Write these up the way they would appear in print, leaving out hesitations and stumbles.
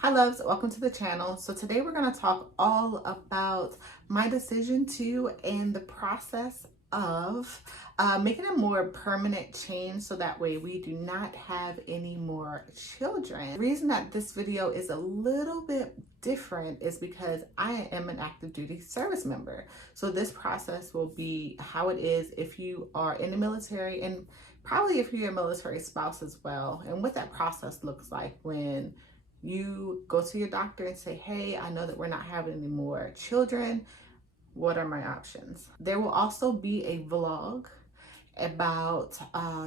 Hi loves, welcome to the channel. So today we're going to talk all about my decision to and the process of making a more permanent change so that way we do not have any more children. The reason that this video is a little bit different is because I am an active duty service member. So this process will be how it is if you are in the military and probably if you're a military spouse as well, and what that process looks like when you go to your doctor and say, hey, I know that we're not having any more children. What are my options? There will also be a vlog about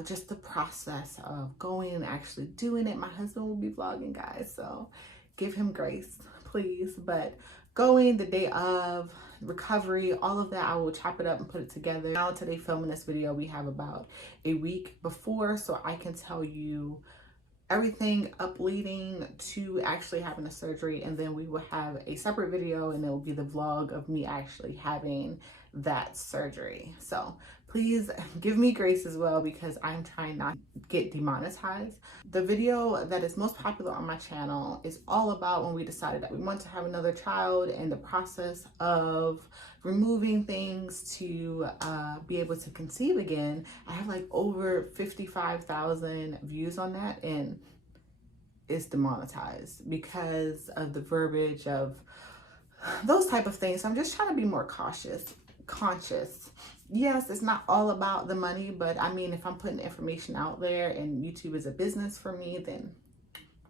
just the process of going and actually doing it. My husband will be vlogging, guys, so give him grace, please. But going the day of, recovery, all of that, I will chop it up and put it together. Now today filming this video, we have about a week before, so I can tell you everything up leading to actually having the surgery, and then we will have a separate video and it will be the vlog of me actually having that surgery. So please give me grace as well because I'm trying not to get demonetized. The video that is most popular on my channel is all about when we decided that we want to have another child and the process of removing things to be able to conceive again. I have like over 55,000 views on that, and it's demonetized because of the verbiage of those type of things. So I'm just trying to be more conscious. Yes, it's not all about the money, but I mean, if I'm putting information out there and YouTube is a business for me, then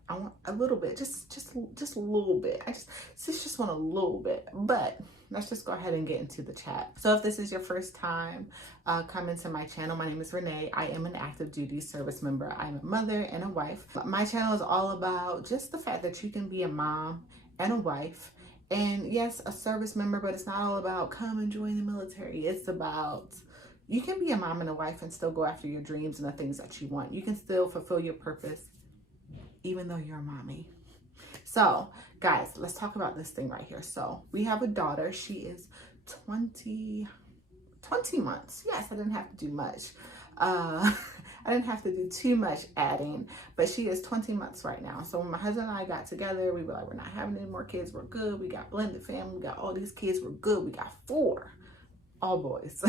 I want a little bit, just a little bit. I just want a little bit. But let's just go ahead and get into the chat. So if this is your first time coming to my channel, my name is Renee. I am an active duty service member. I'm a mother and a wife. My channel is all about just the fact that you can be a mom and a wife. And yes, a service member, but it's not all about come and join the military. It's about you can be a mom and a wife and still go after your dreams and the things that you want. You can still fulfill your purpose even though you're a mommy. So guys, let's talk about this thing right here. So we have a daughter. She is 20 months. Yes, I didn't have to do much. I didn't have to do too much adding, but she is 20 months right now. So when my husband and I got together, we were like, we're not having any more kids. We're good. We got blended family. We got all these kids. We're good. We got 4, all boys.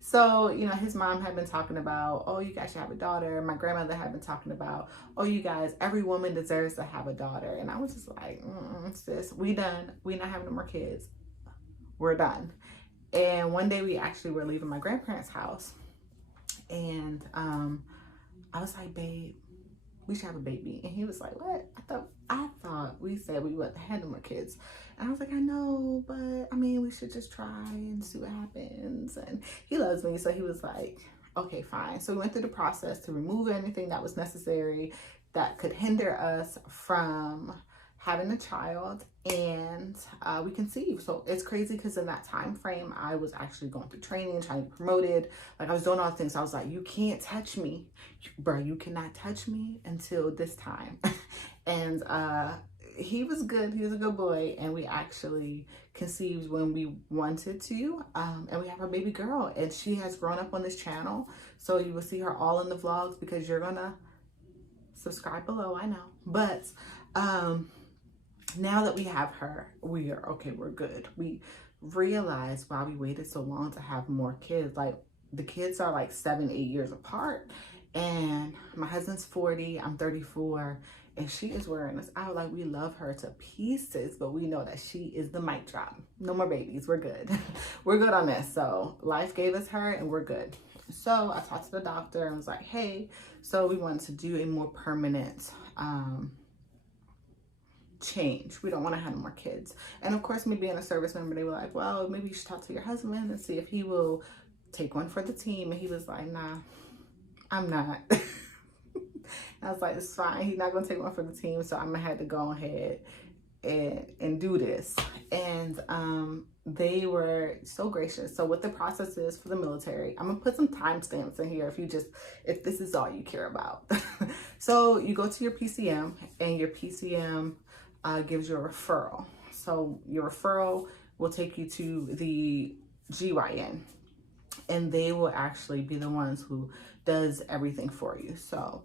So, you know, his mom had been talking about, oh, you guys should have a daughter. My grandmother had been talking about, oh, you guys, every woman deserves to have a daughter. And I was just like, sis, we done. We not having no more kids. We're done. And one day we actually were leaving my grandparents' house. And I was like, babe, we should have a baby. And he was like, what? I thought we said we wouldn't have no more kids. And I was like, I know, but I mean, we should just try and see what happens. And he loves me, so he was like, okay, fine. So we went through the process to remove anything that was necessary that could hinder us from having a child, and we conceived. So it's crazy because in that time frame, I was actually going through training, trying to be promoted. Like I was doing all the things. I was like, you can't touch me, bro. You cannot touch me until this time. And he was good. He was a good boy. And we actually conceived when we wanted to. And we have our baby girl, and she has grown up on this channel. So you will see her all in the vlogs because you're gonna subscribe below, I know. But now that we have her, we are okay, we're good. We realized why we waited so long to have more kids. Like the kids are like 7, 8 years apart, and my husband's 40, I'm 34, and she is wearing us out. Like we love her to pieces, but we know that she is the mic drop. No more babies, we're good. We're good on this. So life gave us her and we're good. So I talked to the doctor and was like, hey, so we wanted to do a more permanent change. We don't want to have more kids. And of course, me being a service member, they were like, well, maybe you should talk to your husband and see if he will take one for the team. And he was like, nah, I'm not. I was like, it's fine. He's not going to take one for the team. So I'm going to have to go ahead and do this. And they were so gracious. So what the process is for the military, I'm gonna put some timestamps in here if this is all you care about. So you go to your PCM, and your PCM gives you a referral. So your referral will take you to the GYN, and they will actually be the ones who does everything for you. So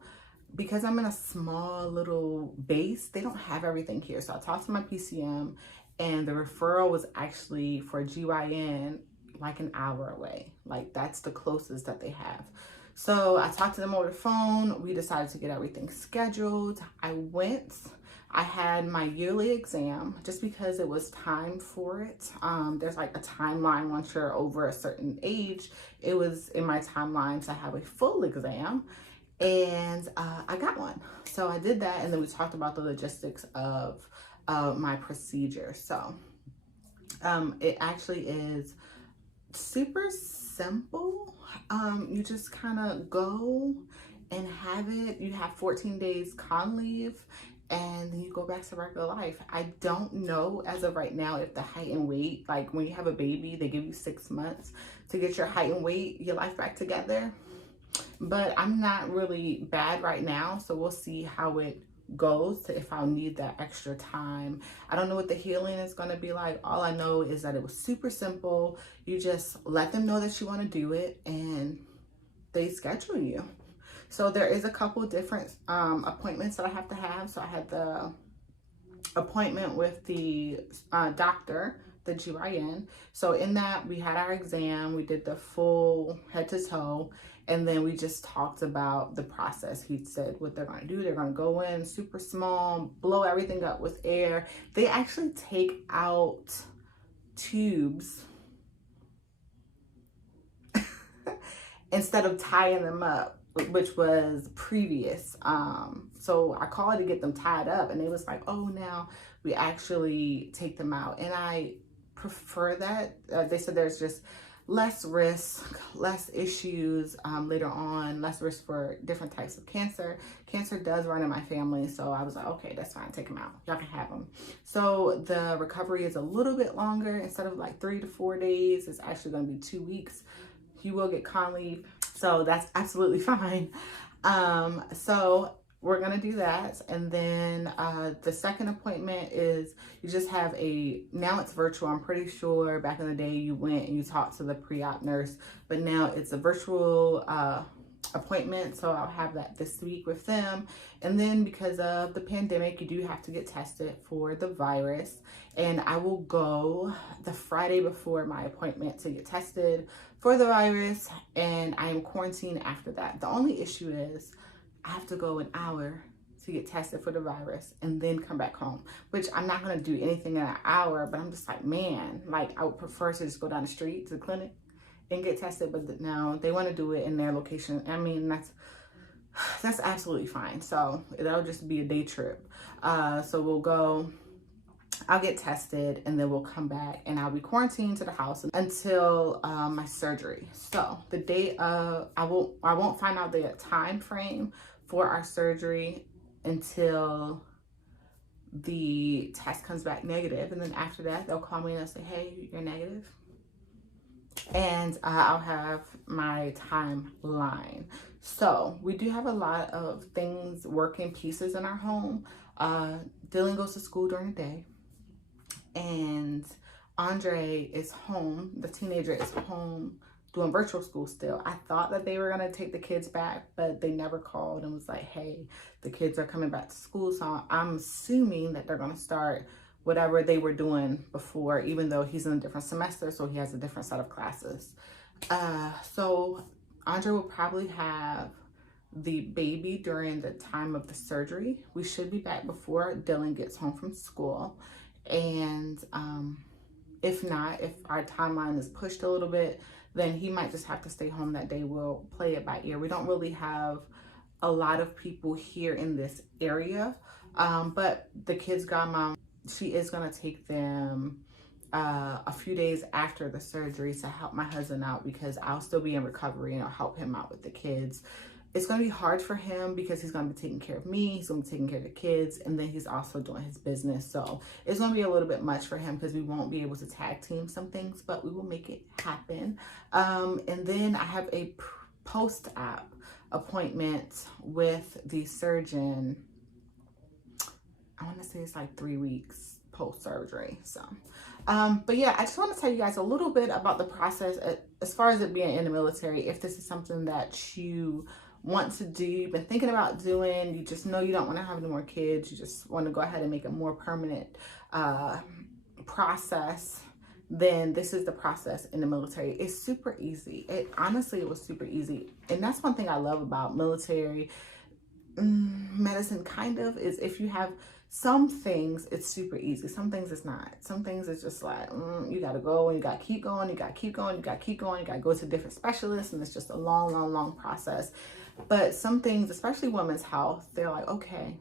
because I'm in a small little base, they don't have everything here. So I talked to my PCM, and the referral was actually for GYN like an hour away. Like that's the closest that they have. So I talked to them over the phone. We decided to get everything scheduled. I went. I had my yearly exam just because it was time for it. There's like a timeline once you're over a certain age. It was in my timeline to have a full exam, and I got one. So I did that, and then we talked about the logistics of my procedure. So it actually is super simple. You just kind of go and have it. You have 14 days con leave, and then you go back to regular life. I don't know as of right now if the height and weight, like when you have a baby, they give you 6 months to get your height and weight, your life back together. But I'm not really bad right now, so we'll see how it goes, to if I'll need that extra time. I don't know what the healing is going to be like. All I know is that it was super simple. You just let them know that you want to do it, and they schedule you. So there is a couple different appointments that I have to have. So I had the appointment with the doctor, the GYN. So in that, we had our exam, we did the full head to toe, and then we just talked about the process. He said what they're going to do. They're going to go in super small, blow everything up with air. They actually take out tubes instead of tying them up, which was previous. So I called to get them tied up, and it was like, oh, now we actually take them out. And I prefer that. They said there's just less risk, less issues later on, less risk for different types of cancer. Cancer does run in my family, so I was like, okay, that's fine, take them out. Y'all can have them. So the recovery is a little bit longer. Instead of like 3 to 4 days, it's actually going to be 2 weeks. You will get con leave, so that's absolutely fine. So we're gonna do that, and then the second appointment is you just have now it's virtual. I'm pretty sure back in the day you went and you talked to the pre-op nurse, but now it's a virtual appointment, so I'll have that this week with them. And then because of the pandemic, you do have to get tested for the virus, and I will go the Friday before my appointment to get tested for the virus, and I am quarantined after that. The only issue is I have to go an hour to get tested for the virus and then come back home, which I'm not going to do anything in an hour, but I'm just like, man, like I would prefer to just go down the street to the clinic and get tested, but no, they want to do it in their location. I mean, that's absolutely fine. So that'll just be a day trip. So we'll go, I'll get tested, and then we'll come back, and I'll be quarantined to the house until my surgery. So the day of, I won't find out the time frame for our surgery until the test comes back negative. And then after that, they'll call me and they'll say, hey, you're negative. And I'll have my timeline. So we do have a lot of things, working pieces in our home. Dylan goes to school during the day, and Andre is home. The teenager is home doing virtual school still. I thought that they were going to take the kids back, but they never called and was like, hey, the kids are coming back to school. So I'm assuming that they're going to start whatever they were doing before, even though he's in a different semester, so he has a different set of classes. So Andre will probably have the baby during the time of the surgery. We should be back before Dylan gets home from school. And if not, if our timeline is pushed a little bit, then he might just have to stay home that day. We'll play it by ear. We don't really have a lot of people here in this area, but the kids' godmom, she is going to take them a few days after the surgery to help my husband out, because I'll still be in recovery, and I'll help him out with the kids. It's going to be hard for him because he's going to be taking care of me, he's going to be taking care of the kids, and then he's also doing his business. So it's going to be a little bit much for him because we won't be able to tag team some things, but we will make it happen. And then I have a post-op appointment with the surgeon. I want to say it's like 3 weeks post-surgery. So but yeah, I just want to tell you guys a little bit about the process as far as it being in the military, if this is something that you want to do, you've been thinking about doing, you just know you don't want to have any more kids, you just want to go ahead and make a more permanent process, then this is the process in the military. It's super easy. Honestly, it was super easy. And that's one thing I love about military medicine, kind of, is if you have some things, it's super easy. Some things it's not. Some things it's just like, you got to go and you got to keep going. You got to keep going. You got to keep going. You got to go to different specialists. And it's just a long, long, long process. But some things, especially women's health, they're like, okay,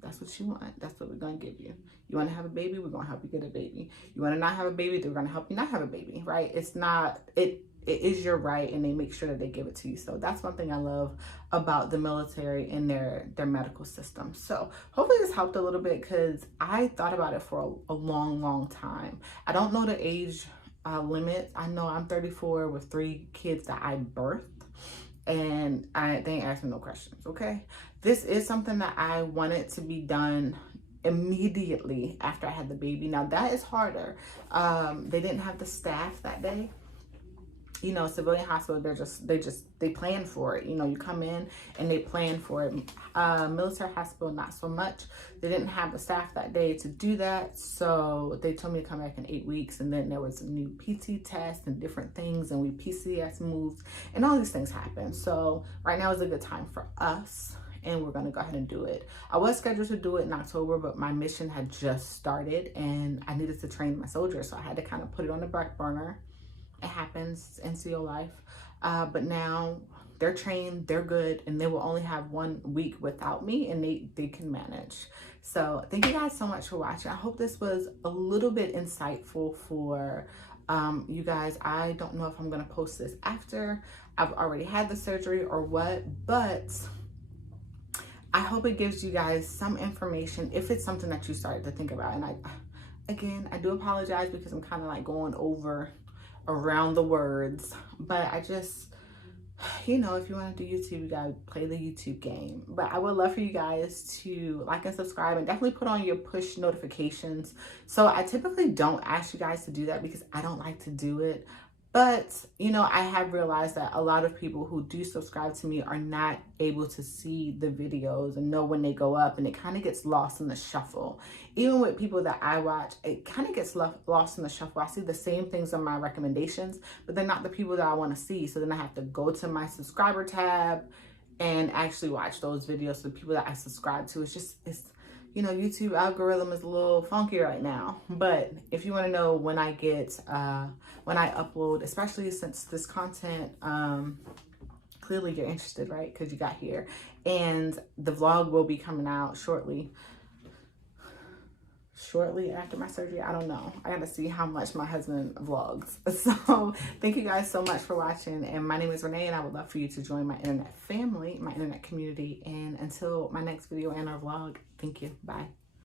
that's what you want. That's what we're going to give you. You want to have a baby? We're going to help you get a baby. You want to not have a baby? We're going to help you not have a baby, right? It's not, it is your right, and they make sure that they give it to you. So that's one thing I love about the military and their medical system. So hopefully this helped a little bit, because I thought about it for a long, long time. I don't know the age limit. I know I'm 34 with 3 kids that I birthed, and they ain't asking no questions, okay? This is something that I wanted to be done immediately after I had the baby. Now that is harder. They didn't have the staff that day. You know, civilian hospital, they plan for it. You know, you come in and they plan for it. Military hospital, not so much. They didn't have the staff that day to do that. So they told me to come back in 8 weeks. And then there was a new PT test and different things. And we PCS moved and all these things happened. So right now is a good time for us. And we're going to go ahead and do it. I was scheduled to do it in October, but my mission had just started and I needed to train my soldiers. So I had to kind of put it on the back burner. It happens, NCO life. But now they're trained, they're good, and they will only have 1 week without me, and they can manage. So thank you guys so much for watching. I hope this was a little bit insightful for you guys. I don't know if I'm going to post this after I've already had the surgery or what, but I hope it gives you guys some information if it's something that you started to think about. And I do apologize because I'm kind of like going around the words, but I just, you know, if you want to do YouTube, you gotta play the YouTube game. But I would love for you guys to like and subscribe, and definitely put on your push notifications. So I typically don't ask you guys to do that because I don't like to do it. But, you know, I have realized that a lot of people who do subscribe to me are not able to see the videos and know when they go up, and it kind of gets lost in the shuffle. Even with people that I watch, it kind of gets lost in the shuffle. I see the same things on my recommendations, but they're not the people that I want to see. So then I have to go to my subscriber tab and actually watch those videos. So the people that I subscribe to, it's you know, YouTube algorithm is a little funky right now. But if you want to know when I get, when I upload, especially since this content, clearly you're interested, right? Because you got here. And the vlog will be coming out shortly after my surgery. I don't know. I gotta see how much my husband vlogs. So thank you guys so much for watching. And my name is Renee, and I would love for you to join my internet family, my internet community. And until my next video and our vlog, thank you. Bye.